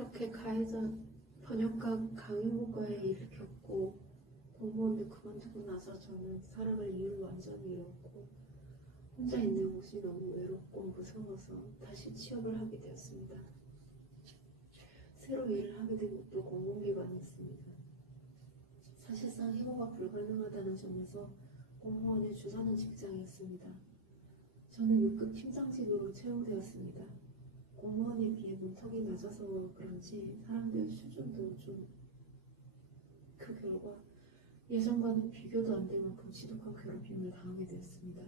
그렇게 가해자 번역가 강의모과에 일을 겪고 공무원도 그만두고 나서 저는 살아갈 이유를 완전히 잃었고 혼자 있는 곳이 너무 외롭고 무서워서 다시 취업을 하게 되었습니다. 새로 일을 하게 된 곳도 공공기관이었습니다. 사실상 해고가 불가능하다는 점에서 공무원의 주저는 직장이었습니다. 저는 6급 팀장직으로 채용되었습니다. 공무원에 비해 문턱이 낮아서 그런지 사람들 수준도 좀 그 결과 예전과는 비교도 안 될 만큼 지독한 괴롭힘을 당하게 되었습니다.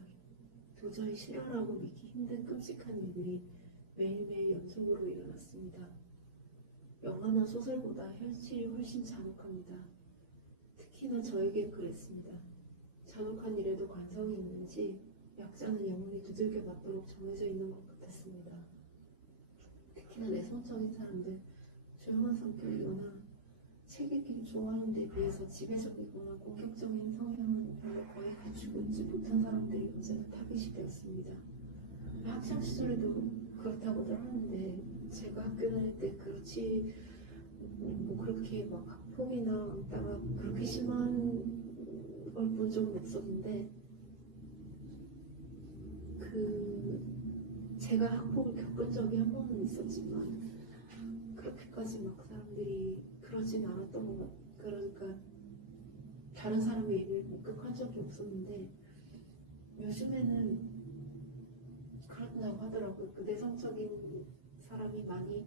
도저히 실화라고 믿기 힘든 끔찍한 일들이 매일매일 연속으로 일어났습니다. 영화나 소설보다 현실이 훨씬 잔혹합니다. 특히나 저에게 그랬습니다. 잔혹한 일에도 관성이 있는지 약자는 영원히 두들겨 맞도록 정해져 있는 것 같았습니다. 특히나 내성적인 사람들, 조용한 성격이거나 책 읽기를 좋아하는 데 비해서 지배적이거나 공격적인 성향은 별로 거의 갖추고 있지 못한 사람들이 언제나 타깃이 되었습니다. 학창 시절에도 그렇다고들 하는데 제가 학교 다닐 때 그렇지 그렇게 막 학폭이나 왕따가 그렇게 심한 걸 본 적은 없었는데 제가 학폭을 겪은 적이 한 번은 있었지만 그렇게까지 막 사람들이 그러진 않았던 것 같아요. 그러니까 다른 사람의 일을 목격한 적이 없었는데 요즘에는 그렇다고 하더라고요. 그 내성적인 사람이 많이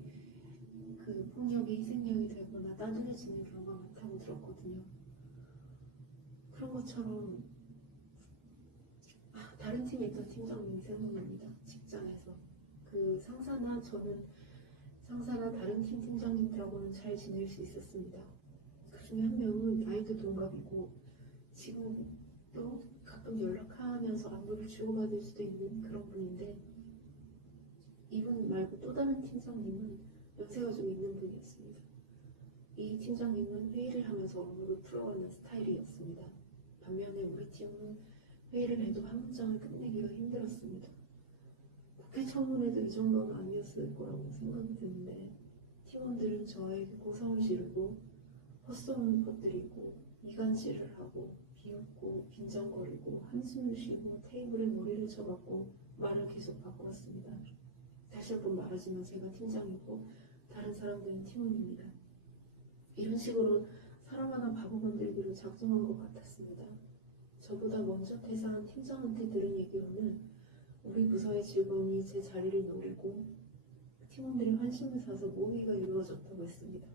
그 폭력의 희생양이 되거나 따돌려지는 경우가 많다고 들었거든요. 그런 것처럼 다른 팀에 있던 팀장님이 생각납니다. 직장에서 그 상사나 다른 팀 팀장님들하고는 잘 지낼 수 있었습니다. 그 중에 한 명은 나이도 동갑이고 지금도 가끔 연락하면서 안부를 주고받을 수도 있는 그런 분인데 이분 말고 또 다른 팀장님은 연세가 좀 있는 분이었습니다. 이 팀장님은 회의를 하면서 업무를 풀어가는 스타일이었습니다. 반면에 우리 팀은 회의를 해도 한 문장을 끝내기가 힘들었습니다. 국회 청문회도 이 정도는 아니었을 거라고 생각이 드는데 팀원들은 저에게 고성을 지르고 헛소문을 퍼뜨리고 이간질을 하고 비웃고 빈정거리고 한숨을 쉬고 테이블에 머리를 쳐박고 말을 계속 바꿔왔습니다. 다시 한번 말하지만 제가 팀장이고 다른 사람들은 팀원입니다. 이런 식으로 사람 하나 바보 만들기로 작정한 것 같았습니다. 저보다 먼저 퇴사한 팀장한테 들은 얘기로는 우리 부서의 직원이 제 자리를 노리고 팀원들이 환심을 사서 모의가 이루어졌다고 했습니다.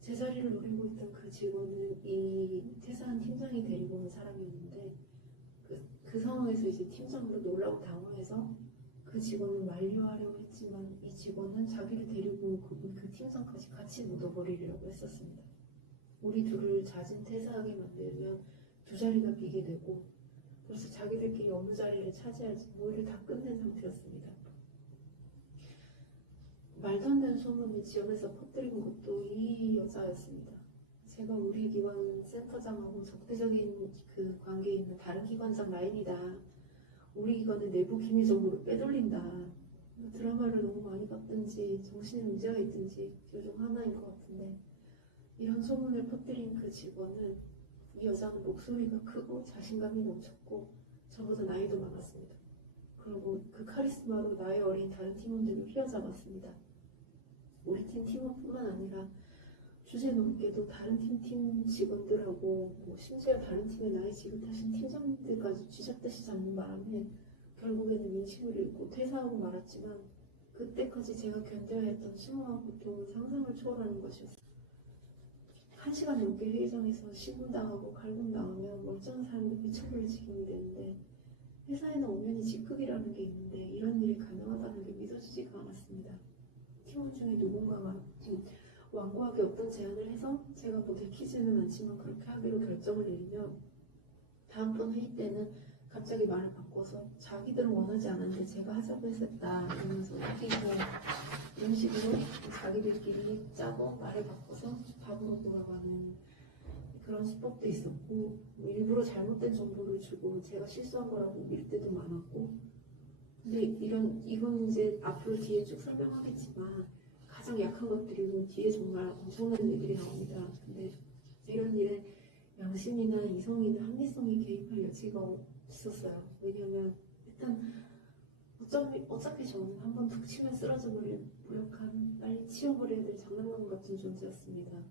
제 자리를 노리고 있던 그 직원은 이 퇴사한 팀장이 데리고 온 사람이었는데 그 상황에서 이제 팀장도 놀라고 당황해서 그 직원을 만류하려고 했지만 이 직원은 자기를 데리고 온 그 팀장까지 같이 묻어버리려고 했었습니다. 우리 둘을 자진 퇴사하게 만들면 두 자리가 비게 되고 그래서 자기들끼리 어느 자리를 차지할지 모의를 다 끝낸 상태였습니다. 말도 안 되는 소문을 지원해서 퍼뜨린 것도 이 여자였습니다. 제가 우리 기관 센터장하고 적대적인 그 관계에 있는 다른 기관장 라인이다. 우리 기관의 내부 기밀 정보를 빼돌린다. 드라마를 너무 많이 봤든지 정신에 문제가 있든지 그 중 하나인 것 같은데 이런 소문을 퍼뜨린 그 직원은 이 여자는 목소리가 크고 자신감이 넘쳤고 저보다 나이도 많았습니다. 그리고 그 카리스마로 나이 어린 다른 팀원들을 휘어잡았습니다. 우리 팀 팀원뿐만 아니라 주제 넘게도 다른 팀 직원들하고 심지어 다른 팀의 나이 지긋하신 팀장님들까지 쥐잡듯이 잡는 바람에 결국에는 민심을 잃고 퇴사하고 말았지만 그때까지 제가 견뎌야 했던 심오한 고통은 상상을 초월하는 것이었습니다. 1시간 넘게 회의장에서 신문당하고 갈굼당하면 멀쩡한 사람도 미쳐버릴 지경이 되는데 회사에는 엄연히 직급이라는 게 있는데 이런 일이 가능하다는 게 믿어지지가 않았습니다. 팀원 중에 누군가가 완고하게 어떤 제안을 해서 제가 뭐 내키지는 않지만 그렇게 하기로 결정을 내리면 다음번 회의 때는 갑자기 말을 바꿔서 자기들은 원하지 않았는데 제가 하자고 했었다 이러면서 웃기고 이런 식으로 자기들끼리 짜고 말을 바꿔서 밥으로 돌아가는 그런 수법도 있었고 일부러 잘못된 정보를 주고 제가 실수한 거라고 밀 때도 많았고 근데 이건 이제 앞으로 뒤에 쭉 설명하겠지만 가장 약한 것들이고 뒤에 정말 엄청난 일들이 나옵니다. 근데 이런 일에 양심이나 이성이나 합리성이 개입할 여지가 없었어요. 왜냐하면 일단 어차피 저는 한번 툭 치면 쓰러져 버릴 무력한 빨리 치워버려야 될 장난감 같은 존재였습니다.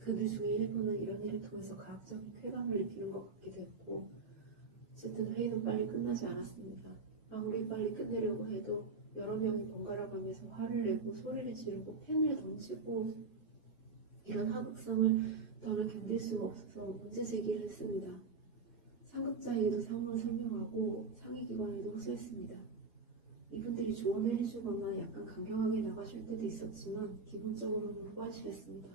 그들 중에 일부는 이런 일을 통해서 과학적인 쾌감을 느끼는 것 같기도 했고 어쨌든 회의는 빨리 끝나지 않았습니다. 아무리 빨리 끝내려고 해도 여러 명이 번갈아 가면서 화를 내고 소리를 지르고 펜을 던지고 이런 하극상을 더는 견딜 수가 없어서 문제 제기를 했습니다. 상급자에게도 상황을 설명하고 상위기관에도 호소했습니다. 이분들이 조언을 해주거나 약간 강경하게 나가줄 때도 있었지만 기본적으로는 무관심했습니다.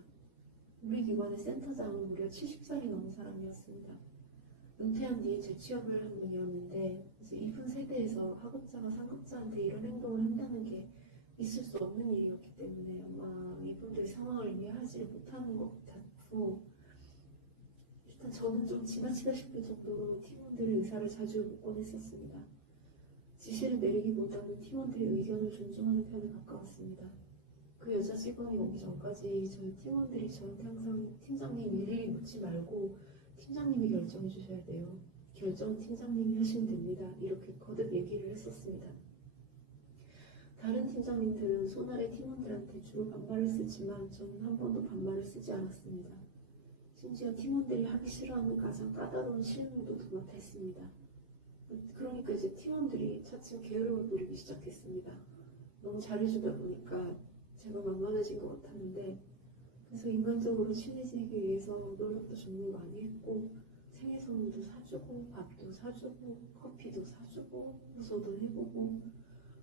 우리 기관의 센터장은 무려 70살이 넘은 사람이었습니다. 은퇴한 뒤에 재취업을 한 분이었는데 이제 이분 세대에서 하급자가 상급자한테 이런 행동을 한다는 게 있을 수 없는 일이었기 때문에 아마 이분들이 상황을 이해하지 못하는 것 같고 일단 저는 좀 지나치다 싶을 정도로 팀원들의 의사를 자주 묻곤 했었습니다. 지시를 내리기보다는 팀원들의 의견을 존중하는 편에 가까웠습니다. 그 여자 직원이 오기 전까지 저희 팀원들이 저한테 항상 팀장님 일일이 묻지 말고 팀장님이 결정해 주셔야 돼요. 결정은 팀장님이 하시면 됩니다. 이렇게 거듭 얘기를 했었습니다. 다른 팀장님들은 손아래 팀원들한테 주로 반말을 쓰지만 저는 한 번도 반말을 쓰지 않았습니다. 심지어 팀원들이 하기 싫어하는 가장 까다로운 실무도 도맡아 했습니다. 그러니까 이제 팀원들이 차츰 게으름을 부리기 시작했습니다. 너무 잘해주다 보니까 제가 만만해진 것 같았는데 그래서 인간적으로 친해지기 위해서 노력도 정말 많이 했고 생일 선물도 사주고 밥도 사주고 커피도 사주고 호소도 해보고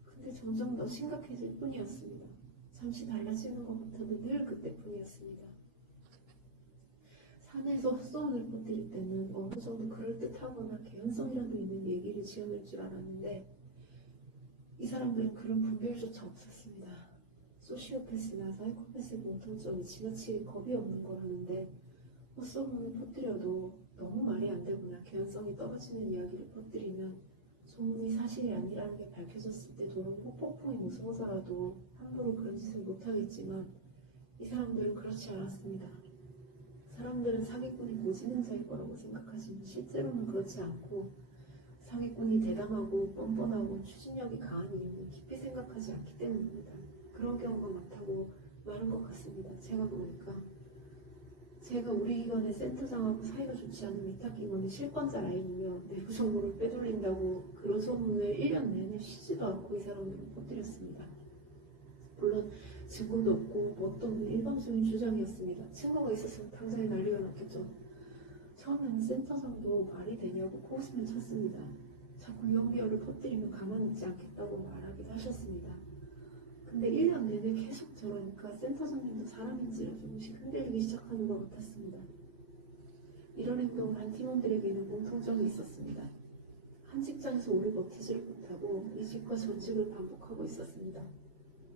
근데 점점 더 심각해질 뿐이었습니다. 잠시 달라지는 것 같아도 늘 그때뿐이었습니다. 산에서 헛소문을 퍼뜨릴 때는 어느 정도 그럴듯하거나 개연성이라도 있는 얘기를 지어낼 줄 알았는데 이 사람들은 그런 분별조차 없었습니다. 소시오패스나 사이코패스의 공통점이 지나치게 겁이 없는 거라는데 헛소문을 퍼뜨려도 너무 말이 안 되거나 개연성이 떨어지는 이야기를 퍼뜨리면 소문이 사실이 아니라는 게 밝혀졌을 때 도는 폭풍이 무서워서라도 함부로 그런 짓을 못하겠지만 이 사람들은 그렇지 않았습니다. 사람들은 사기꾼이 고지는 자일 거라고 생각하지만 실제로는 그렇지 않고 사기꾼이 대담하고 뻔뻔하고 추진력이 강한 이유는 깊이 생각하지 않기 때문입니다. 그런 경우가 많은 것 같습니다. 제가 보니까 제가 우리 기관의 센터장하고 사이가 좋지 않은 위탁기관의 실권자 라인이며 내부 정보를 빼돌린다고 그런 소문을 1년 내내 쉬지도 않고 이 사람들은 퍼뜨렸습니다. 물론 증거도 없고 뭣도 없는 일방적인 주장이었습니다. 증거가 있었으면 당장에 난리가 났겠죠. 처음에는 센터장도 말이 되냐고 코웃음을 쳤습니다. 자꾸 유언비어를 퍼뜨리면 가만히 있지 않겠다고 말하기도 하셨습니다. 근데 1년 내내 계속 저러니까 센터장님도 사람인지라 조금씩 흔들리기 시작하는 것 같았습니다. 이런 행동을 한 팀원들에게는 공통점이 있었습니다. 한 직장에서 오래 버티지를 못하고 이직과 전직을 반복하고 있었습니다.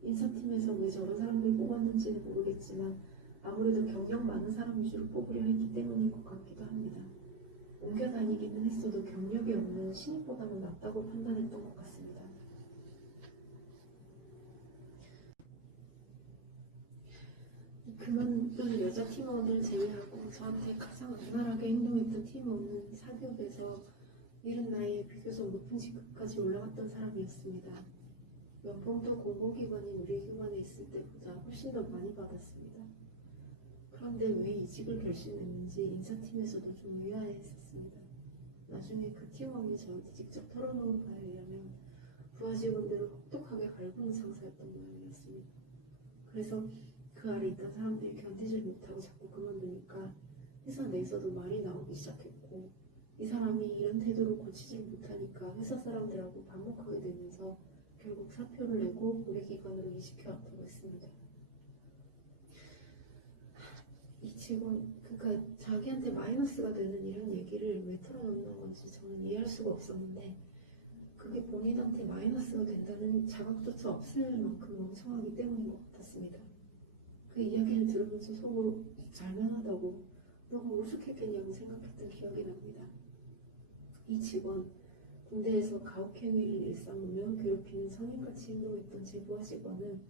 인사팀에서 왜 저런 사람들 뽑았는지는 모르겠지만 아무래도 경력 많은 사람 위주로 뽑으려 했기 때문인 것 같기도 합니다. 옮겨 다니기는 했어도 경력이 없는 신입보다는 낫다고 판단했던 것 같습니다. 그만둔 여자 팀원을 제외하고 저한테 가장 원활하게 행동했던 팀원은 사기업에서 이른 나이에 비교적 높은 직급까지 올라갔던 사람이었습니다. 연봉도 공공기관인 우리 기관에 있을 때보다 훨씬 더 많이 받았습니다. 그런데 왜 이직을 결심했는지 인사팀에서도 좀 의아해했었습니다. 나중에 그 팀원이 저한테 직접 털어놓은 바에 의하면 부하 직원들을 혹독하게 갈구는 상사였던 모양이었습니다. 그래서 그 아래 있던 사람들이 견디질 못하고 자꾸 그만두니까 회사 내에서도 말이 나오기 시작했고 이 사람이 이런 태도를 고치질 못하니까 회사 사람들하고 반목하게 되면서 결국 사표를 내고 우리 기관으로 이직해왔다고 했습니다. 이 직원, 그러니까 자기한테 마이너스가 되는 이런 얘기를 왜 털어놓는 건지 저는 이해할 수가 없었는데 그게 본인한테 마이너스가 된다는 자각조차 없을 만큼 멍청하기 때문인 것 같았습니다. 그 이야기를 들으면서 속으로 잘만하다고 너무 우습겠냐고 생각했던 기억이 납니다. 이 직원, 군대에서 가혹행위를 일삼으며 괴롭히는 성인같이 행동했던 제 부하 직원은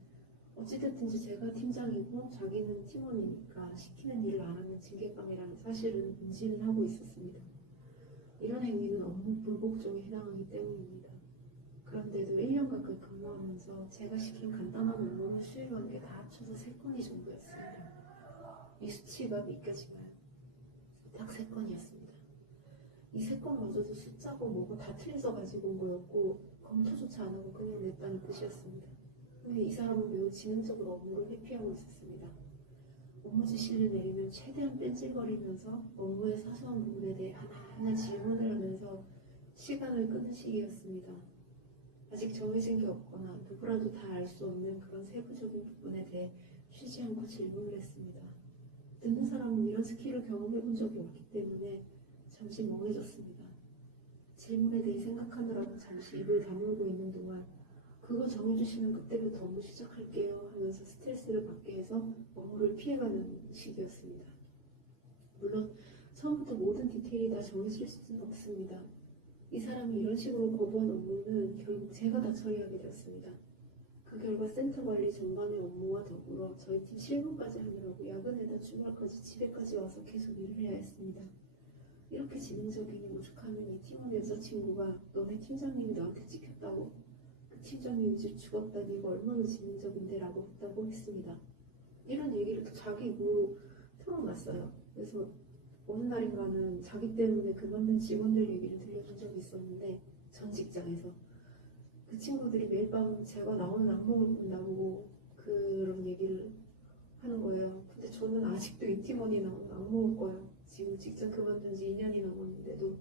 어찌됐든지 제가 팀장이고 자기는 팀원이니까 시키는 일을 안 하면 징계감이라는 사실은 인지는 하고 있었습니다. 이런 행위는 업무 불복종에 해당하기 때문입니다. 그런데도 1년 가까이 근무하면서 제가 시킨 간단한 업무를 수행한 게 다 합쳐서 3건이 정도였습니다. 이 수치가 믿겨지나요? 딱 3건이었습니다. 이 3건마저도 숫자고 뭐고 다 틀려서 가지고 온 거였고 검토조차 안 하고 그냥 냈다는 뜻이었습니다. 근데 이 사람은 매우 지능적으로 업무를 회피하고 있었습니다. 업무 지시를 내리면 최대한 뺀질거리면서 업무의 사소한 부분에 대해 하나하나 질문을 하면서 시간을 끄는 시기였습니다. 아직 정해진 게 없거나 누구라도 다 알 수 없는 그런 세부적인 부분에 대해 쉬지 않고 질문을 했습니다. 듣는 사람은 이런 스킬을 경험해 본 적이 없기 때문에 잠시 멍해졌습니다. 질문에 대해 생각하느라고 잠시 입을 다물고 있는 동안 그거 정해주시면 그때부터 업무 시작할게요 하면서 스트레스를 받게 해서 업무를 피해가는 시기였습니다. 물론 처음부터 모든 디테일이 다 정해질 수는 없습니다. 이 사람이 이런 식으로 거부한 업무는 결국 제가 다 처리하게 되었습니다. 그 결과 센터 관리 전반의 업무와 더불어 저희 팀 실무까지 하느라고 야근에다 주말까지 집에까지 와서 계속 일을 해야 했습니다. 이렇게 지능적이니 오죽하면 이 팀원 여자친구가 너네 팀장님이 너한테 찍혔다고 그 팀장님이 이제 죽었다 이거 얼마나 지능적인데 라고 했다고 했습니다. 이런 얘기를 또 자기 입으로 털어놨어요. 그래서 어느 날인가는 자기 때문에 그만둔 직원들 얘기를 들려준 적이 있었는데 전 직장에서 그 친구들이 매일 밤 제가 나오는 악몽을 꾼다고 그런 얘기를 하는 거예요. 근데 저는 아직도 이 팀원이 나오는 악몽을 꿔요. 지금 직장 그만둔 지 2년이 넘었는데도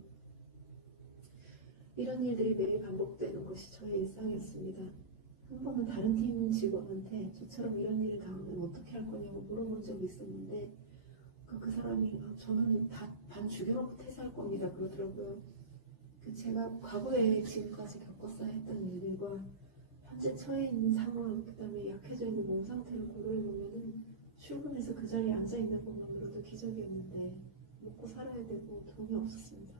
이런 일들이 매일 반복되는 것이 저의 일상이었습니다. 한 번은 다른 팀 직원한테 저처럼 이런 일을 당하면 어떻게 할 거냐고 물어본 적이 있었는데 그 사람이 저는 다 반 죽여놓고 퇴사할 겁니다 그러더라고요. 제가 과거에 지금까지 겪었어야 했던 일들과 현재 처해 있는 상황, 그 다음에 약해져 있는 몸 상태를 고려해보면은 출근해서 그 자리에 앉아있는 것만으로도 기적이었는데 먹고 살아야 되고 돈이 없었습니다.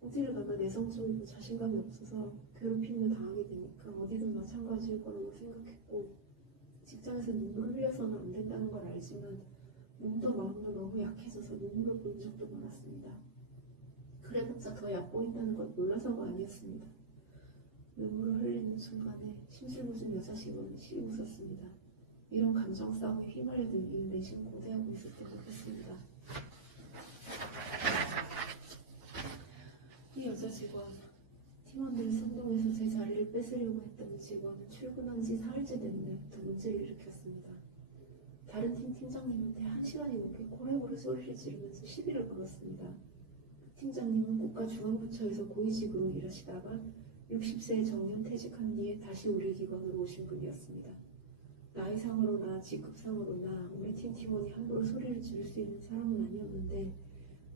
어디를 가나 내성적이고 자신감이 없어서 괴롭힘을 당하게 되니까 어디든 마찬가지일 거라고 생각했고 직장에서 눈물을 흘려서는 안 된다는 걸 알지만 몸도 마음도 너무 약해져서 눈물을 보인 적도 많았습니다. 그래봤자 더 얕보인다는 걸 몰라서가 아니었습니다. 눈물을 흘리는 순간에 심술궂은 여자 직원이 시리 웃었습니다. 이런 감정 싸움에 휘말려든 이유 내심 고대하고 있을 때 느꼈습니다. 이 여자 직원, 팀원들을 선동해서 제 자리를 뺏으려고 했던 직원은 출근한 지 사흘째 된 날부터 문제를 일으켰습니다. 다른 팀 팀장님한테 1시간이 넘게 고래고래 소리를 지르면서 시비를 걸었습니다. 팀장님은 국가중앙부처에서 고위직으로 일하시다가 60세에 정년 퇴직한 뒤에 다시 우리 기관으로 오신 분이었습니다. 나이상으로나 직급상으로나 우리 팀 팀원이 함부로 소리를 지를 수 있는 사람은 아니었는데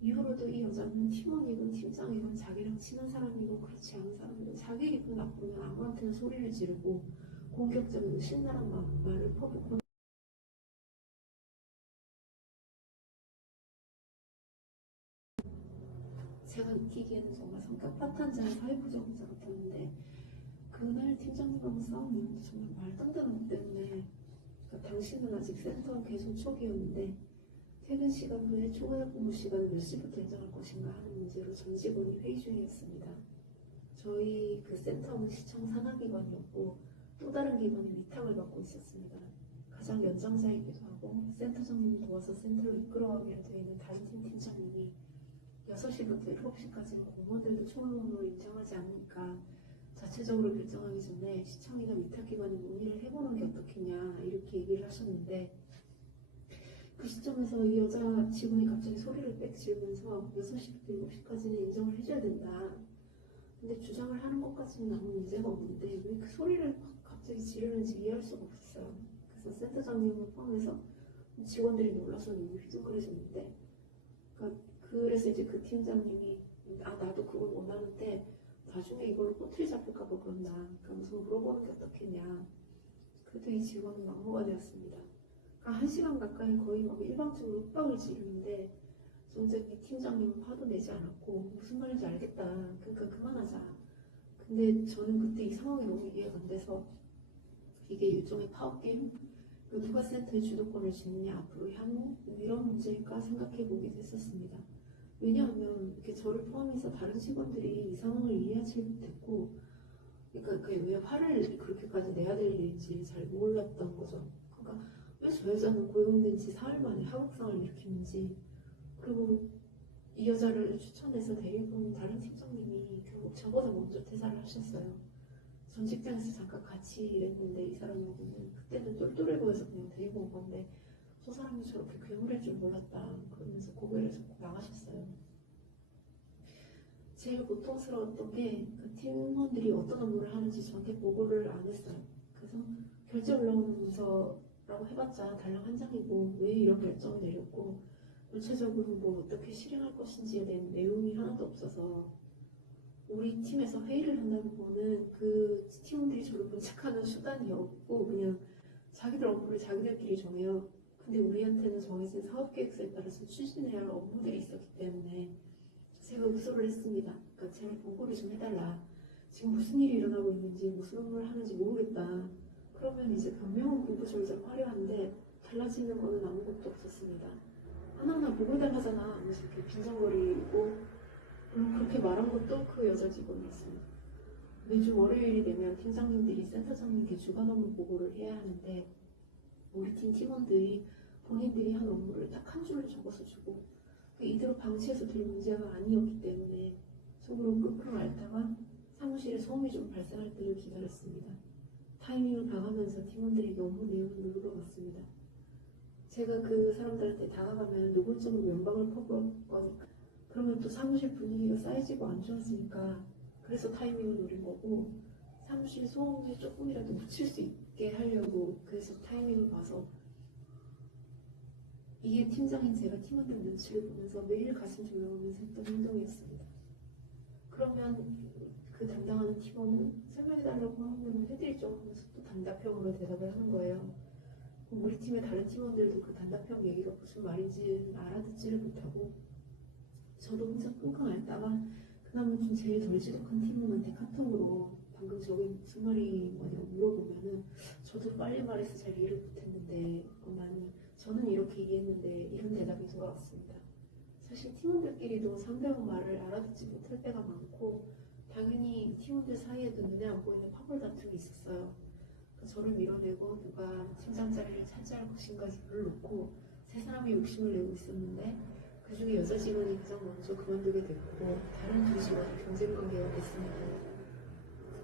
이후로도 이 여자는 팀원이건 팀장이건 자기랑 친한 사람이건 그렇지 않은 사람이건 자기 기분 나쁘면 아무한테나 소리를 지르고 공격적이고 신랄한 말을 퍼붓고 제가 느끼기에는 정말 성격 파탄자의 사회부적응자 같았는데 그날 팀장님하고 싸운 이유도 정말 말도 안 되는 것 때문에 그러니까 당신은 아직 센터 계속 초기였는데 퇴근 시간 후에 초과 근무 시간을 몇 시부터 인정할 것인가 하는 문제로 전 직원이 회의 중이었습니다. 저희 그 센터는 시청 산하기관이었고 또 다른 기관이 위탁을 받고 있었습니다. 가장 연장자이기도 하고 센터장님을 도와서 센터를 이끌어가기로 되어 있는 다른 팀 팀장님이 6시부터 7시까지는 공무원들도 총무를 인정하지 않으니까 자체적으로 결정하기 전에 시청이나 위탁기관에 문의를 해보는 게 어떻겠냐 이렇게 얘기를 하셨는데 그 시점에서 이 여자 직원이 갑자기 소리를 빽 지르면서 6시부터 7시까지는 인정을 해줘야 된다. 근데 주장을 하는 것까지는 아무 문제가 없는데 왜 그 소리를 갑자기 지르는지 이해할 수가 없었어요. 그래서 센터장님을 포함해서 직원들이 놀라서 너무 휘둥그레졌는데 그래서 이제 그 팀장님이 나도 그걸 원하는데 나중에 이걸로 꼬투리 잡힐까봐 그런다. 그러면서 물어보는 게 어떻겠냐. 그래도 이 직원은 막무가 되었습니다. 1시간 가까이 거의 막 일방적으로 윽박을 지르는데 정작 이 팀장님은 화도 내지 않았고 무슨 말인지 알겠다. 그러니까 그만하자. 근데 저는 그때 이 상황이 너무 이해가 안 돼서 이게 일종의 파워게임? 누가 센터의 주도권을 쥐느냐 앞으로 향후 이런 문제일까 생각해 보기도 했었습니다. 왜냐하면 이렇게 저를 포함해서 다른 직원들이 이 상황을 이해하지 못했고 그러니까 그게 왜 화를 그렇게까지 내야 될 일인지 잘 몰랐던 거죠. 그러니까 왜 저 여자는 고용된 지 사흘 만에 하극상을 일으키는지 그리고 이 여자를 추천해서 데리고 온 다른 팀장님이 결국 저보다 먼저 퇴사를 하셨어요. 전 직장에서 잠깐 같이 일했는데 이 사람하고는 그때는 똘똘해 보여서 그냥 데리고 온 건데 저 사람이 저렇게 괴물일 줄 몰랐다 그러면서 고개를 잡고 나가셨어요. 제일 고통스러웠던 게 그 팀원들이 어떤 업무를 하는지 저한테 보고를 안 했어요. 그래서 결제 올라오는 문서라고 해봤자 달랑 한 장이고 왜 이런 결정을 내렸고 구체적으로 뭐 어떻게 실행할 것인지에 대한 내용이 하나도 없어서 우리 팀에서 회의를 한다는 거는 그 팀원들이 저를 분석하는 수단이 없고 그냥 자기들 업무를 자기들끼리 정해요. 근데 우리한테는 정해진 사업계획서에 따라서 추진해야 할 업무들이 있었기 때문에 제가 우소를 했습니다. 그러니까 제발 보고를 좀 해달라. 지금 무슨 일이 일어나고 있는지 무슨 업무를 하는지 모르겠다. 그러면 이제 변명은 구구절절 화려한데 달라지는 거는 아무것도 없었습니다. 하나하나 보고해달라잖아 하면서 이렇게 빈정거리고 물론 그렇게 말한 것도 그 여자 직원이었습니다. 매주 월요일이 되면 팀장님들이 센터장님께 주간 업무 보고를 해야 하는데 우리 팀 팀원들이 본인들이 한 업무를 딱 한 줄로 적어서 주고 이대로 방치해서 될 문제가 아니었기 때문에 속으로 끙끙 앓다가 사무실에 소음이 좀 발생할 때를 기다렸습니다. 타이밍을 봐가면서 팀원들에게 업무 내용을 물어봤습니다. 제가 그 사람들한테 다가가면 노골적으로 면박을 퍼부었거니까 그러면 또 사무실 분위기가 쌓여지고 안 좋았으니까 그래서 타이밍을 노린 거고 사무실 소음에 조금이라도 묻힐 수 있게 하려고 그래서 타이밍을 봐서 이게 팀장인 제가 팀원들 눈치를 보면서 매일 가슴 졸여가면서 했던 행동이었습니다. 그러면 그 담당하는 팀원은 설명해달라고 하면 해드리죠 하면서 또 단답형으로 대답을 하는 거예요. 우리 팀의 다른 팀원들도 그 단답형 얘기가 무슨 말인지 알아듣지를 못하고 저도 혼자 끙끙 앓다가 그나마 좀 제일 덜 지독한 팀원한테 카톡으로 방금 저게 무슨 말이 뭐냐고 물어보면은 저도 빨리 말해서 잘 이해를 못했는데 많이 저는 이렇게 이해했는데 이런 대답이 돌아왔습니다. 사실 팀원들끼리도 상대방 말을 알아듣지 못할 때가 많고 당연히 팀원들 사이에도 눈에 안 보이는 파벌 다툼이 있었어요. 저를 밀어내고 누가 팀장 자리를 차지할 것인가를 놓고 세 사람이 욕심을 내고 있었는데 그 중에 여자 직원이 가장 먼저 그만두게 됐고 다른 두 직원이 경쟁 관계가 됐습니다.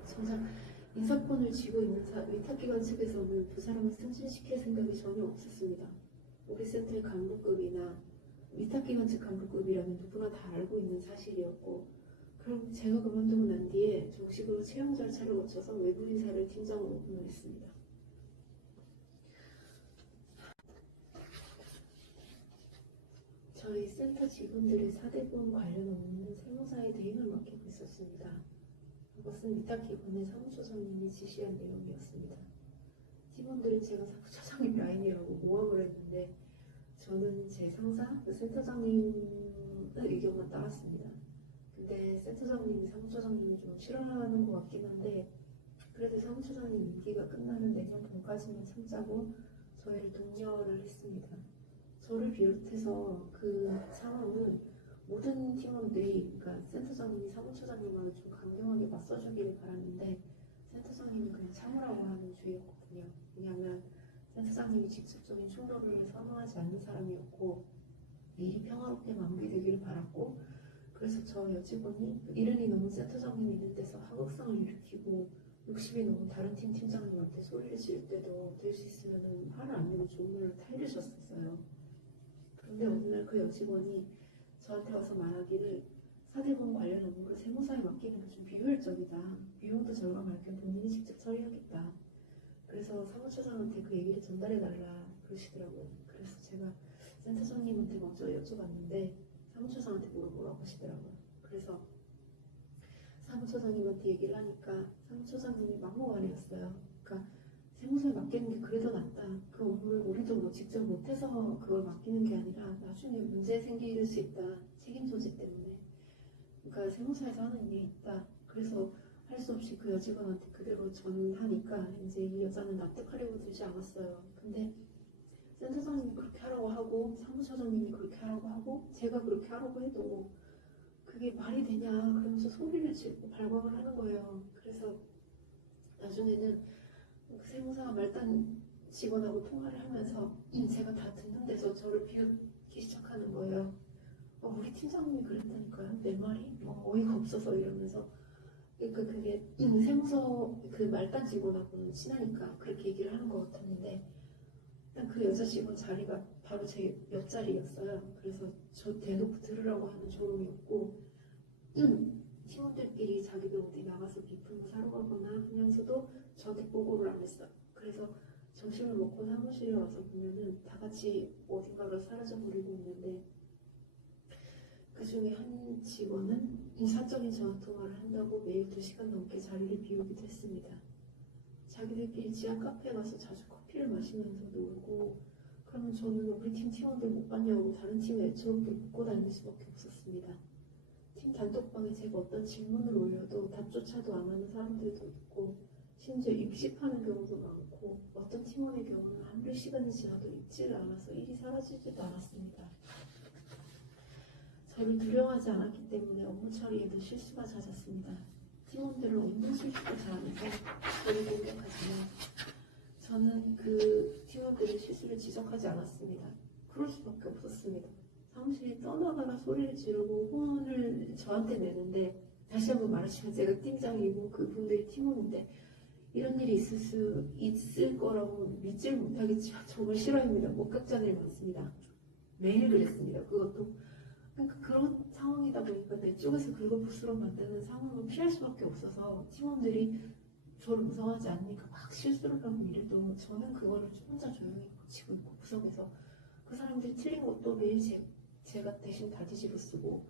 정작 인사권을 쥐고 있는 위탁기관 측에서는 두 사람을 승진시킬 생각이 전혀 없었습니다. 우리 센터의 간부급이나 위탁기관 측 간부급이라면 누구나 다 알고 있는 사실이었고 그럼 제가 그만두고 난 뒤에 정식으로 채용 절차를 거쳐서 외부 인사를 팀장으로 임명했습니다. 저희 센터 직원들의 4대보험 관련 업무는 세무사의 대행을 맡기고 있었습니다. 이것은 위탁기관의 사무처장님이 지시한 내용이었습니다. 팀원들은 제가 사무처장님 라인이라고 모함을 했는데 저는 제 상사, 그 센터장님의 의견만 따랐습니다. 근데 센터장님이 사무처장님을 좀 싫어하는 것 같긴 한데 그래도 사무처장님 임기가 끝나는 내년 봄까지만 참자고 저희를 독려를 했습니다. 저를 비롯해서 그 상황은 모든 팀원들이 그러니까 센터장님이 사무처장님과는 좀 강경하게 맞서주기를 바랐는데 센터장님은 그냥 참으라고 하는 주의였거든요. 왜냐하면 센터장님이 직접적인 충돌을 선호하지 않는 사람이었고 일이 평화롭게 마무리되기를 바랐고 그래서 저 여직원이 이른이 너무 센터장님 있는 데서 하극상을 일으키고 욕심이 너무 다른 팀 팀장님한테 소리를 지를 때도 될 수 있으면 화를 안 내고 좋은 말로 타이르셨었어요. 그런데 어느 날 그 여직원이 저한테 와서 말하기를 4대보험 관련 업무를 세무사에 맡기는 게 좀 비효율적이다. 비용도 절감할 겸 본인이 직접 처리하겠다. 그래서 사무처장한테 그 얘기를 전달해달라 그러시더라고요. 그래서 제가 센터장님한테 먼저 여쭤봤는데 사무처장한테 물어보라고 하시더라고요. 그래서 사무처장님한테 얘기를 하니까 사무처장님이 막무가내였어요. 그러니까 세무서에 맡기는 게 그래도 낫다. 그 업무를 우리도 뭐 직접 못해서 그걸 맡기는 게 아니라 나중에 문제 생길 수 있다. 책임 소재 때문에. 그러니까 세무서에서 하는 일이 있다. 그래서 할 수 없이 그 여직원한테 그대로 전하니까 이제 이 여자는 납득하려고 들지 않았어요. 근데 센터장님이 그렇게 하라고 하고 사무처장님이 그렇게 하라고 하고 제가 그렇게 하라고 해도 그게 말이 되냐 그러면서 소리를 지르고 발광을 하는 거예요. 그래서 나중에는 그 세무사가 말단 직원하고 통화를 하면서 제가 다 듣는 데서 저를 비웃기 시작하는 거예요. 우리 팀장님이 그랬다니까요. 내 말이 어이가 없어서 이러면서. 그러니까 그게 세무서 그 말단 직원하고는 친하니까 그렇게 얘기를 하는 것 같았는데 일단 그 여자 직원 자리가 바로 제 옆자리였어요. 그래서 저 대놓고 들으라고 하는 조롱이었고 팀원들끼리 자기들 어디 나가서 비품을 사러 가거나 하면서도 저한테 보고를 안 했어요. 그래서 점심을 먹고 사무실에 와서 보면은 다 같이 어딘가로 사라져 버리고 있는데 그 중에 한 직원은 사적인 전화통화를 한다고 매일 2시간 넘게 자리를 비우기도 했습니다. 자기들끼리 지하 카페에 가서 자주 커피를 마시면서 놀고 그러면 저는 우리 팀 팀원들 못 봤냐고 다른 팀에 애처롭게 묻고 다닐 수밖에 없었습니다. 팀 단톡방에 제가 어떤 질문을 올려도 답조차도 안 하는 사람들도 있고 심지어 입식하는 경우도 많고 어떤 팀원의 경우는 아무리 시간이 지나도 읽지를 않아서 일이 사라지지도 않았습니다. 저를 두려워하지 않았기 때문에 업무 처리에도 실수가 잦았습니다. 팀원들은 없는 실수도 잘하면서 저를 공격하지만 저는 그 팀원들의 실수를 지적하지 않았습니다. 그럴 수밖에 없었습니다. 사무실에 떠나가라 소리를 지르고 혼을 저한테 내는데 다시 한번 말하시면 제가 팀장이고 그분들이 팀원인데 이런 일이 있을 거라고 믿지를 못하겠지만 정말 싫어합니다. 목격자들이 많습니다. 매일 그랬습니다. 그것도 그러니까 그런 상황이다 보니까 내 쪽에서 긁어부스럼 만드는 상황을 피할 수밖에 없어서 팀원들이 저를 구성하지 않으니까 막 실수를 하고 이래도 저는 그거를 혼자 조용히 고치고 있고 구석에서 그 사람들이 틀린 것도 매일 제가 대신 다 뒤집어 쓰고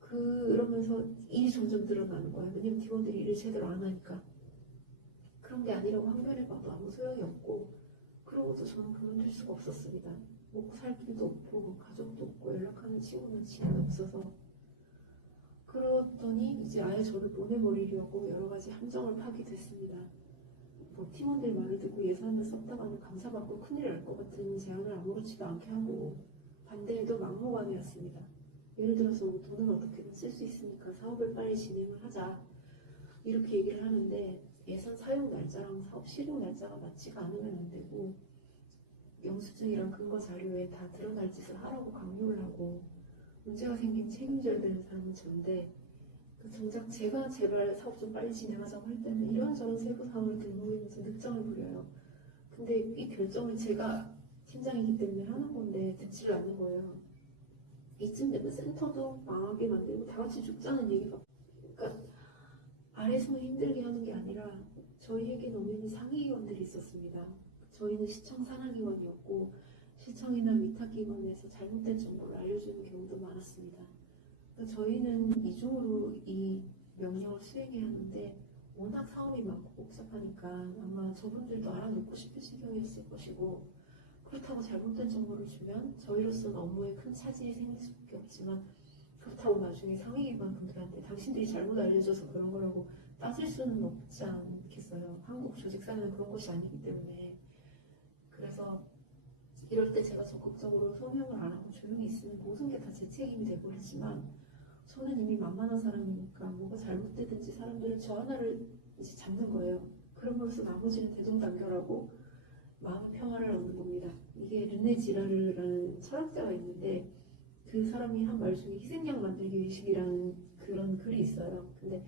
그러면서 일이 점점 늘어나는 거예요. 왜냐면 팀원들이 일을 제대로 안 하니까. 그런 게 아니라고 한겨내봐도 아무 소용이 없고 그러고도 저는 그만둘 수가 없었습니다. 먹고 살 길도 없고 가족도 없고 연락하는 친구는 친구는 없어서 그러더니 이제 아예 저를 보내버리려고 여러 가지 함정을 파게 됐습니다. 뭐 팀원들 말을 듣고 예산을 썼다가는 감사받고 큰일 날 것 같은 제안을 아무렇지도 않게 하고 반대에도 막무가내였습니다. 예를 들어서 뭐 돈은 어떻게든 쓸 수 있으니까 사업을 빨리 진행을 하자 이렇게 얘기를 하는데 예산 사용 날짜랑 사업 실행 날짜가 맞지가 않으면 안 되고 영수증이랑 근거 자료에 다 드러날 짓을 하라고 강요를 하고 문제가 생긴 책임져야 되는 사람은 저인데 정작 제가 제발 사업 좀 빨리 진행하자고 할 때는 이런저런 세부 사항을 들먹이면서 늑장을 부려요. 근데 이 결정을 제가 팀장이기 때문에 하는 건데 듣지를 않는 거예요. 이쯤 되면 센터도 망하게 만들고 다 같이 죽자는 얘기가 그러니까 아래에서는 힘들게 하는 게 아니라 저희에게 넘기는 상위기관들이 있었습니다. 저희는 시청 산하기관이었고 시청이나 위탁기관에서 잘못된 정보를 알려주는 경우도 많았습니다. 그러니까 저희는 이중으로 이 명령을 수행해야 하는데 워낙 사업이 많고 복잡하니까 아마 저분들도 알아놓고 싶은 지경이었을 것이고 그렇다고 잘못된 정보를 주면 저희로서는 업무에 큰 차질이 생길 수밖에 없지만 그렇다고 나중에 상위기관 분들한테 당신들이 잘못 알려줘서 그런 거라고 따질 수는 없지 않겠어요. 한국 조직사회는 그런 것이 아니기 때문에. 그래서 이럴 때 제가 적극적으로 소명을 안 하고 조용히 있으면 모든 게 다 제 책임이 돼버리지만 저는 이미 만만한 사람이니까 뭐가 잘못되든지 사람들은 저 하나를 이제 잡는 거예요. 그럼으로써 나머지는 대동단결하고 마음의 평화를 얻는 겁니다. 이게 르네 지라르라는 철학자가 있는데 그 사람이 한 말 중에 희생양 만들기 의식이라는 그런 글이 있어요. 근데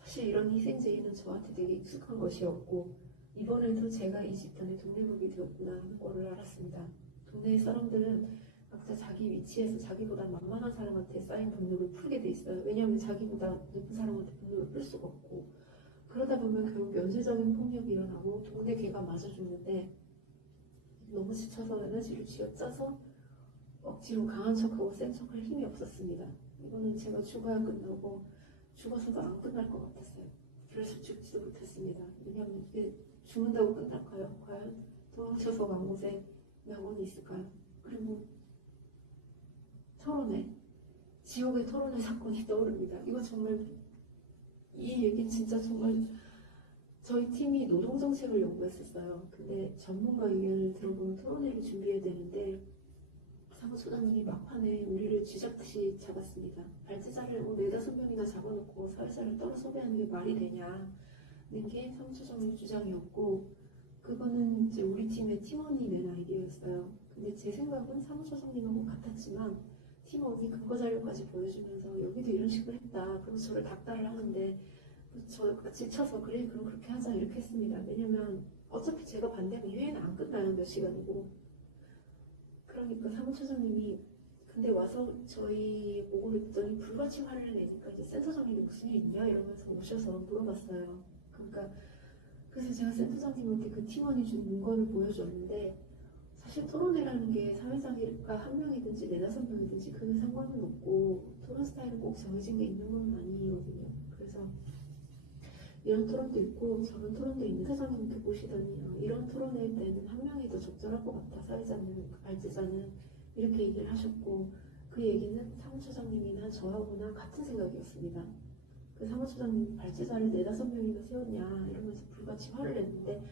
사실 이런 희생제의는 저한테 되게 익숙한 것이었고 이번에도 제가 이 집단의 독립국이 되었구나 하는 거를 알았습니다. 동네 사람들은 각자 자기 위치에서 자기보다 만만한 사람한테 쌓인 분노를 풀게 돼 있어요. 왜냐하면 자기보다 높은 사람한테 분노를 풀 수가 없고 그러다 보면 결국 면세적인 폭력이 일어나고 동네 개가 맞아 죽는데 너무 지쳐서 에너지를 쥐어짜서 억지로 강한 척하고 센 척할 힘이 없었습니다. 이거는 제가 죽어야 끝나고 죽어서도 안 끝날 것 같았어요. 그래서 죽지도 못했습니다. 왜냐하면 이게 죽는다고 끝날까요? 과연 도망쳐서 간 곳에 명언이 있을까요? 그리고 토론회, 지옥의 토론회 사건이 떠오릅니다. 이거 정말 이 얘기는 진짜 정말 저희 팀이 노동정책을 연구했었어요. 근데 전문가 의견을 들어보는 토론회를 준비해야 되는데 사무처장님이 막판에 우리를 쥐잡듯이 잡았습니다. 발제자를 4~5명이나 잡아놓고 사회자를 떨어 섭외하는 게 말이 되냐는 게 사무처장님 주장이었고, 그거는 이제 우리 팀의 팀원이 낸 아이디어였어요. 근데 제 생각은 사무처장님하고 같았지만 팀원이 근거 자료까지 보여주면서 여기도 이런 식으로 했다. 그리고 저를 닥달을 하는데 저 지쳐서 그래 그럼 그렇게 하자 이렇게 했습니다. 왜냐면 어차피 제가 반대하면 회의는 안 끝나요. 몇 시간이고. 그러니까 사무처장님이 근데 와서 저희 보고 있더니 불같이 화를 내니까 이제 센터장님이 무슨 일 있냐 이러면서 오셔서 물어봤어요. 그러니까 그래서 제가 센터장님한테 그 팀원이 준 문건을 보여줬는데 사실 토론회라는 게 사회자가 한 명이든지 4~5명이든지 그게 상관은 없고 토론 스타일은 꼭 정해진 게 있는 건 아니거든요. 그래서 이런 토론도 있고 저런 토론도 있는 사장님께 보시더니 이런 토론회 때는 한 명이 더 적절할 것 같다. 사회자는 발제자는 이렇게 얘기를 하셨고 그 얘기는 사무처장님이나 저하고나 같은 생각이었습니다. 그 사무처장님 발제자를 4~5명이나 세웠냐 이러면서 불같이 화를 냈는데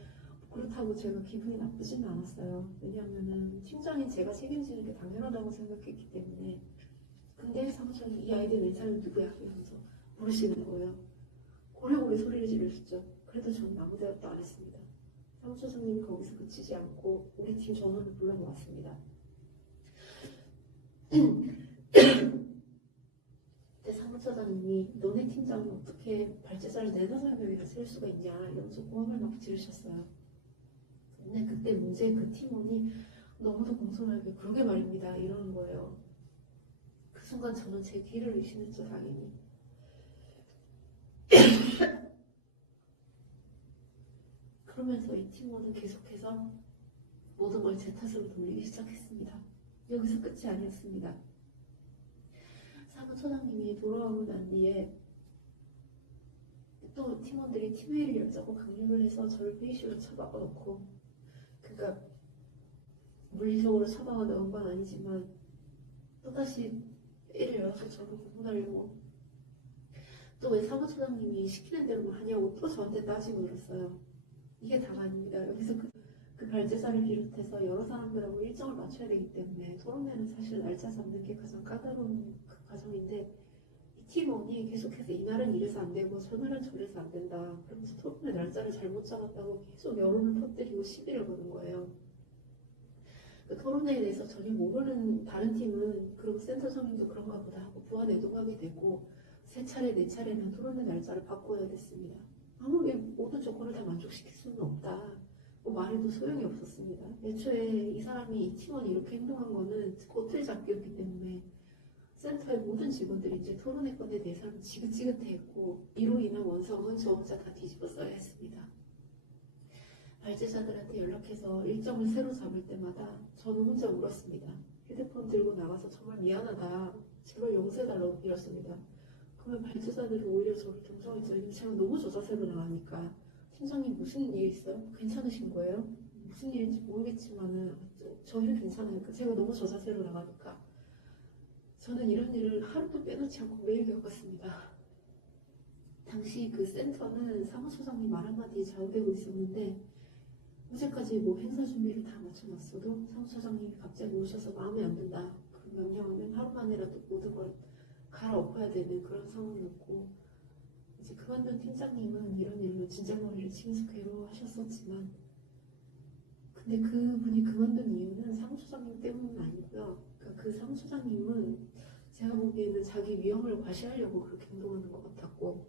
그렇다고 제가 기분이 나쁘지는 않았어요. 왜냐하면은 팀장인 제가 책임지는 게 당연하다고 생각했기 때문에. 근데 사무처장님 이 아이들 낸 사람이 누구야? 이러면서 물으시는 거예요. 고래고래 소리를 지르셨죠. 그래도 저는 아무 대답도 안 했습니다. 사무처장님이 거기서 그치지 않고 우리 팀 전원을 불러모았습니다. 그때 사무처장님이 너네 팀장이 어떻게 발제자를 4~5명이나 세울 수가 있냐 이러면서 고함을 막 지르셨어요. 근데 그때 문제 그 팀원이 너무도 공손하게 그러게 말입니다 이러는 거예요. 그 순간 저는 제 귀를 의심했죠. 당연히. 그러면서 이 팀원은 계속해서 모든 걸 제 탓으로 돌리기 시작했습니다. 여기서 끝이 아니었습니다. 사무처장님이 돌아오고 난 뒤에 또 팀원들이 팀회의를 열자고 강요를 해서 저를 회의실로 처박아놓고, 그러니까 물리적으로 처박아 넣은 건 아니지만 또다시 회의를 열어서 저를 구분하려고 또 왜 사무처장님이 시키는 대로만 하냐고 또 저한테 따지고 그랬어요. 이게 다가 아닙니다. 여기서 그 발제자를 비롯해서 여러 사람들하고 일정을 맞춰야 되기 때문에 토론회는 사실 날짜 잡는 게 가장 까다로운 그 과정인데 이 팀원이 계속해서 이날은 이래서 안 되고 저날은 저래서 안 된다 그러면서 토론회 날짜를 잘못 잡았다고 계속 여론을 퍼뜨리고 시비를 거는 거예요. 그 토론회에 대해서 전혀 모르는 다른 팀은 그리고 센터장님도 그런가 보다 하고 부안해동하게 되고 세 차례 네 차례는 토론회 날짜를 바꿔야 됐습니다. 아무리 모든 조건을 다 만족시킬 수는 없다. 뭐 말해도 소용이 없었습니다. 애초에 이 사람이 이 팀원이 이렇게 행동한 거는 꼬투리 잡기였기 때문에 센터의 모든 직원들이 이제 토론회 건에 대해서는 지긋지긋해했고 이로 인한 원성은 저 혼자 다 뒤집어 써야 했습니다. 발제자들한테 연락해서 일정을 새로 잡을 때마다 저는 혼자 울었습니다. 휴대폰 들고 나가서 정말 미안하다. 제발 용서해달라고 빌었습니다. 그러면 발제자들이 오히려 저를 동정했죠. 왜냐면 제가 너무 저자세로 나가니까 팀장님 무슨 일 있어요? 괜찮으신 거예요? 무슨 일인지 모르겠지만은 저희는 괜찮아요. 제가 너무 저자세로 나가니까 저는 이런 일을 하루도 빼놓지 않고 매일 겪었습니다. 당시 그 센터는 사무처장님 말 한마디에 좌우되고 있었는데 어제까지 뭐 행사 준비를 다 마쳐놨어도 사무처장님이 갑자기 오셔서 마음에 안 든다. 그 명령하면 하루 만에라도 모든 걸 갈아엎어야 되는 그런 상황이었고 이제 그만둔 팀장님은 이런 일로 진절머리를 치면서 괴로워하셨었지만 근데 그분이 그만둔 이유는 사무처장님 때문은 아니고요. 그러니까 그 사무처장님은 제가 보기에는 자기 위험을 과시하려고 그렇게 행동하는 것 같았고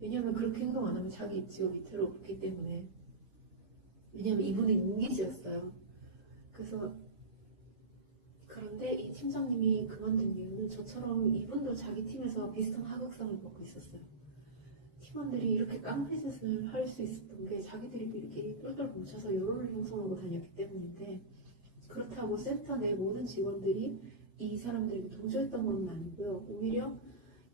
왜냐하면 그렇게 행동 안 하면 자기 입지가 위태롭기 때문에 왜냐하면 이분은 인기지였어요. 그래서 그런데 이 팀장님이 그만둔 이유는 저처럼 이분도 자기 팀에서 비슷한 하극상을 받고 있었어요. 팀원들이 이렇게 깡패 짓을 할 수 있었던 게 자기들끼리 똘똘 뭉쳐서 여론을 형성하고 다녔기 때문인데 그렇다고 센터 내 모든 직원들이 이 사람들에게 동조했던 건 아니고요. 오히려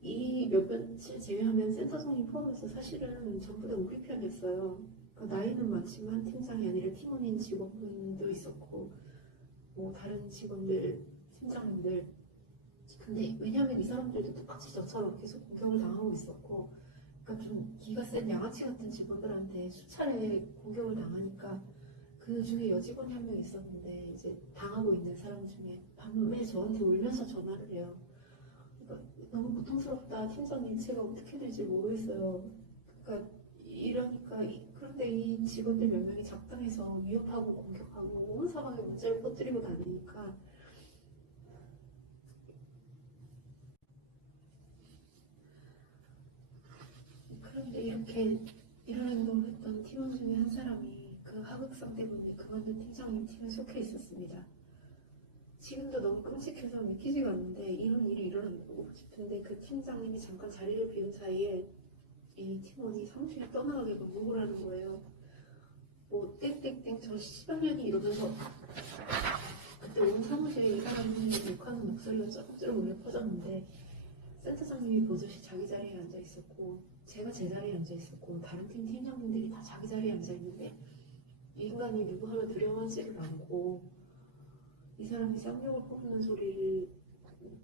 이 몇몇 제외하면 센터장님 포함해서 사실은 전부 다 우리 편이었어요. 그러니까 나이는 많지만 팀장이 아니라 팀원인 직원분도 있었고 뭐 다른 직원들, 팀장님들 근데 왜냐하면 이 사람들도 똑같이 저처럼 계속 공격을 당하고 있었고 그러니까 좀 기가 센 양아치 같은 직원들한테 수차례 공격을 당하니까 그 중에 여직원이 한 명 있었는데 이제 당하고 있는 사람 중에 밤에 저한테 울면서 전화를 해요. 그러니까 너무 고통스럽다. 팀장님 제가 어떻게 될지 모르겠어요. 그러니까 이러니까 그런데 이 직원들 몇 명이 작당해서 위협하고 공격하고 온 사방에 문제를 퍼뜨리고 다니니까 그런데 이렇게 이런 행동을 했던 팀원 중에 한 사람이 그 하극상 때문에 그만둔 팀장님 팀에 속해 있었습니다. 지금도 너무 끔찍해서 믿기지가 않는데 이런 일이 일어난다고 싶은데 그 팀장님이 잠깐 자리를 비운 사이에 이 팀원이 사무실에 떠나가게끔 욕을 하는 거예요. 뭐 땡땡땡 저 시발년이 이러면서 그때 온 사무실에 이 사람이 욕하는 목소리가 쩌룩쩌룩 울려 퍼졌는데 센터장님이 보듯이 자기 자리에 앉아 있었고 제가 제 자리에 앉아 있었고 다른 팀 팀장님들이 다 자기 자리에 앉아 있는데 이 인간이 누구 하나 두려워하지를 않고 이 사람이 쌍욕을 퍼부는 소리를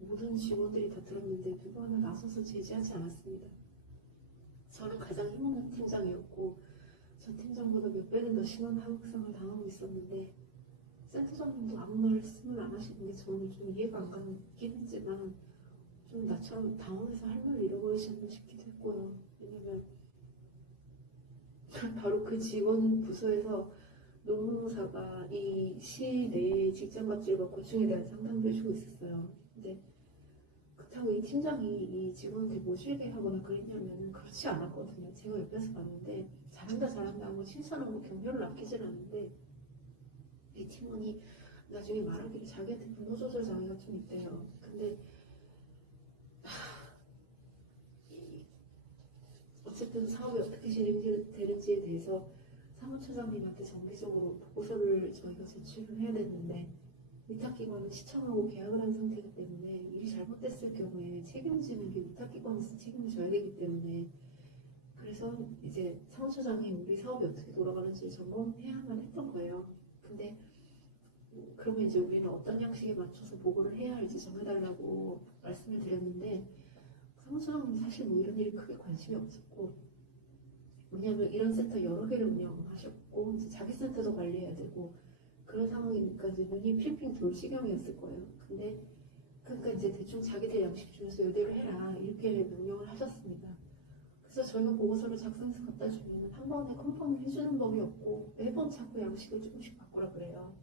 모든 직원들이 다 들었는데 누구 하나 나서서 제지하지 않았습니다. 저는 가장 힘없는 팀장이었고 저 팀장보다 몇 배는 더 심한 하극상을 당하고 있었는데 센터장님도 아무 말씀을 안 하시는 게 저는 좀 이해가 안 가긴 했지만 좀 나처럼 당황해서 할 말을 잃어버리셨나 싶기도 했고요. 왜냐면 바로 그 직원 부서에서 노무사가 이 시 내의 직장 갑질과 고충에 대한 상담을 해주고 있었어요. 근데 그렇다고 이 팀장이 이 직원한테 모질게 하거나 그랬냐면 그렇지 않았거든요. 제가 옆에서 봤는데 잘한다 잘한다 하고 칭찬하고 격려를 아끼질 않는데 이 팀원이 나중에 말하기를 자기한테 분노 조절 장애가 좀 있대요. 근데 어쨌든 사업이 어떻게 진행되는지에 대해서 사무처장님한테 정기적으로 보고서를 저희가 제출을 해야 되는데 위탁기관은 시청하고 계약을 한 상태이기 때문에 일이 잘못됐을 경우에 책임지는 게 위탁기관에서 책임을 져야 되기 때문에 그래서 이제 사무처장이 우리 사업이 어떻게 돌아가는지 점검해야만 했던 거예요. 근데 그러면 이제 우리는 어떤 양식에 맞춰서 보고를 해야 할지 정해달라고 말씀을 드렸는데 사무처장님 사실 뭐 이런 일이 크게 관심이 없었고 왜냐하면 이런 센터 여러 개를 운영하셨고 이제 자기 센터도 관리해야 되고 그런 상황이니까 이제 눈이 핑핑 돌 지경이었을 거예요. 근데 그러니까 이제 대충 자기들 양식 중에서 이대로 해라 이렇게 명령을 하셨습니다. 그래서 저희가 보고서를 작성해서 갖다 주면 한 번에 컨펌을 해주는 법이 없고 매번 자꾸 양식을 조금씩 바꾸라 그래요.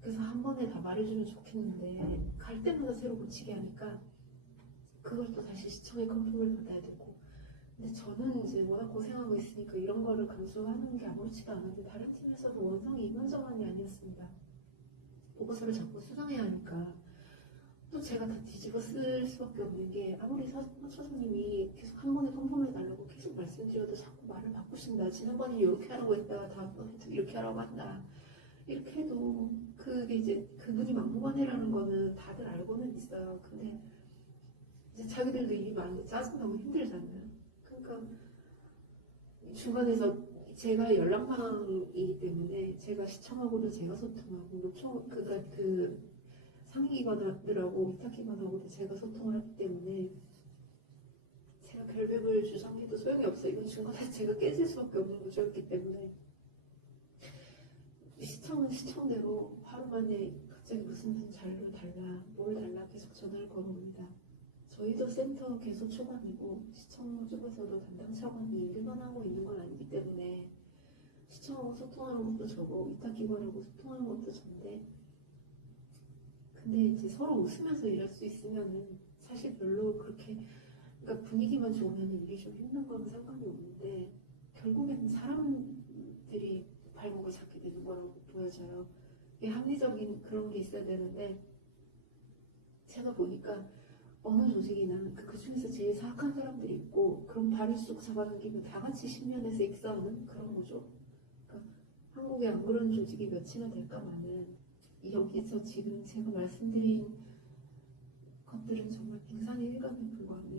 그래서 한 번에 다 말해주면 좋겠는데 갈 때마다 새로 고치게 하니까 그걸 또 다시 시청에 컨펌을 받아야 되고 근데 저는 이제 워낙 고생하고 있으니까 이런 거를 감수하는 게 아무렇지도 않은데 다른 팀에서도 원성이 이만저만이 아니었습니다. 보고서를 자꾸 수정해야 하니까 또 제가 다 뒤집어 쓸 수밖에 없는 게 아무리 사무처장님이 계속 한 번에 컨펌을 달라고 계속 말씀드려도 자꾸 말을 바꾸신다. 지난번에 이렇게 하라고 했다가 다음번에 이렇게 하라고 한다. 이렇게 해도 그게 이제 그분이 막무가내라는 거는 다들 알고는 있어요. 근데 이제 자기들도 일이 많은데 짜증나고 힘들잖아요. 그러니까 중간에서 제가 연락망이기 때문에 제가 시청하고도 제가 소통하고 노총 그러니까 그 상위기관들하고 위탁기관하고도 제가 소통을 하기 때문에 제가 결백을 주장해도 소용이 없어요. 이건 중간에 제가 깨질 수밖에 없는 구조였기 때문에 시청은 시청대로 하루 만에 갑자기 무슨 자료를 달라 뭘 달라 계속 전화를 걸어옵니다. 저희도 센터 계속 초반이고 시청 쪽에서도 담당 차관이 일만 하고 있는 건 아니기 때문에 시청하고 소통하는 것도 저고 위탁기관하고 소통하는 것도 전데 근데 이제 서로 웃으면서 일할 수 있으면은 사실 별로 그렇게 그러니까 분위기만 좋으면 일이 좀 힘든 건 상관이 없는데 결국에는 사람들이 발목을 잡게 되는 거라고 보여져요. 이게 합리적인 그런 게 있어야 되는데 제가 보니까 어느 조직이나 그 중에서 제일 사악한 사람들이 있고 그런 발을 쑥 잡아당기면 다 같이 신면에서 익사하는 그런 거죠. 그러니까 한국에 안 그런 조직이 몇이나 될까만은 여기서 지금 제가 말씀드린 것들은 정말 빙산의 일각에 불과합니다.